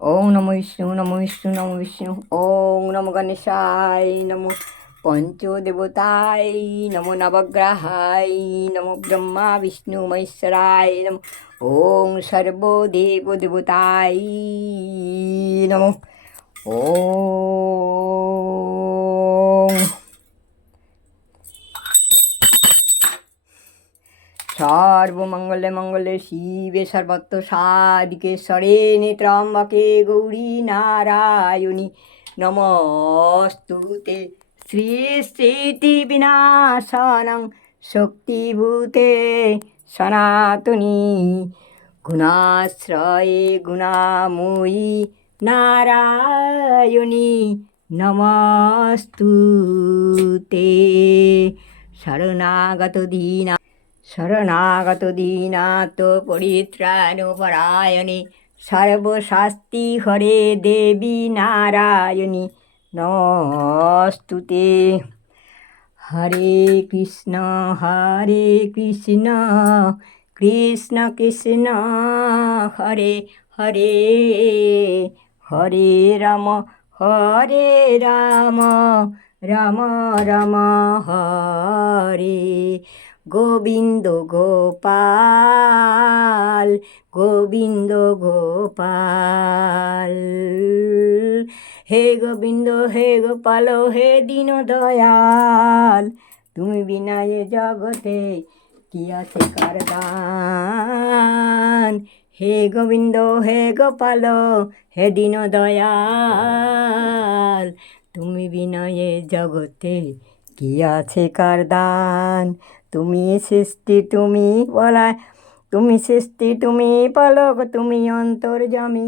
ওং নমো বিষ্ণু নমো বিষ্ণু নমো বিষ্ণু। ওং নমো গণেশায়, নমো পঞ্চদেবতায়, নমো নবগ্রহায়, নমো ব্রহ্মা বিষ্ণু মহেশ্বরায়, নমো ওং সর্বদেব দেবতায় নমো। ওং সর্বমঙ্গলে মঙ্গলে শিবে সর্বত্র সাদিকে সরেণে ত্রম্বকে গৌরী নারায়ণী। নমস্তুতে শ্রী স্মৃতি বিনাশনং শক্তিভূতে সনাতনী। গুণাশ্রয়ে গুণাময়ী নারায়ণী। নমস্তুতে। শরণাগত দীনা শরণাগত দীনাত পরিত্রাণপরায়ণে সর্বশাস্তি হরে দেবী নারায়ণী। নমস্তুতে হরে কৃষ্ণ হরে কৃষ্ণ কৃষ্ণ কৃষ্ণ, হরে হরে হরে রাম হরে রাম। রাম রাম, হরে। গোবিন্দ গোপাল গোবিন্দ গোপাল। হে গোবিন্দ, হে গোপাল, হে দীন দয়াল তুমি বিনা এ জগতে কি আছে কারদান হে গোবিন্দ, হে গোপাল, হে দীন দয়াল তুমি বিনা এ জগতে কি আছে কারদান। তুমি সৃষ্টি, তুমি বলা তুমি সৃষ্টি, তুমি পালক, তুমি অন্তর্জামী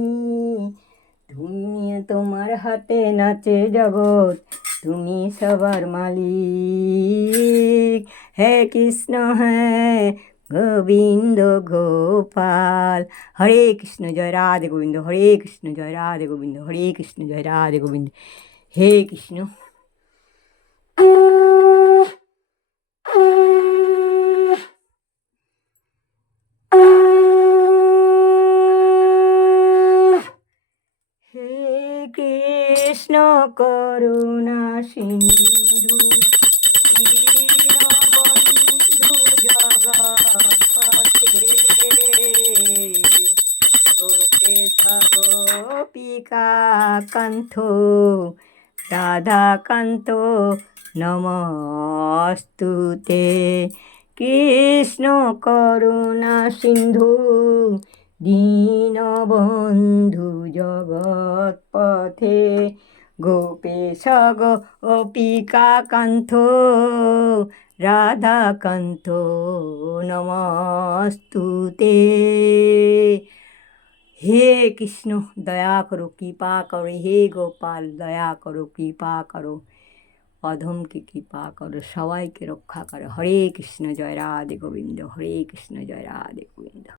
তুমি তোমার হাতে নাচে জগৎ, তুমি সবার মালিক। হে কৃষ্ণ হ্যাঁ গোবিন্দ, গোপাল। হরে কৃষ্ণ, জয় রাধে গোবিন্দ, হরে কৃষ্ণ, জয় রাধে গোবিন্দ, হরে কৃষ্ণ, জয় রাধে গোবিন্দ। হে কৃষ্ণ হে কৃষ্ণ করুণা সিন্ধু দীনবন্ধু জগৎপতে গোপেশ গোপিকা কান্ত রাধাকান্ত নমস্তুতে কৃষ্ণ করুণা সিন্ধু দীনবন্ধু জগৎপথে গোপেশ গোপিকা কান্ত রাধাকান্ত নমস্তুতে হে কৃষ্ণ, দয়া করো, কৃপা করো, হে গোপাল, দয়া করো, কৃপা করো, অধমকে কৃপা করো, সবাইকে রক্ষা করো। হরে কৃষ্ণ, জয় রাধে গোবিন্দ, হরে কৃষ্ণ, জয় রাধে গোবিন্দ।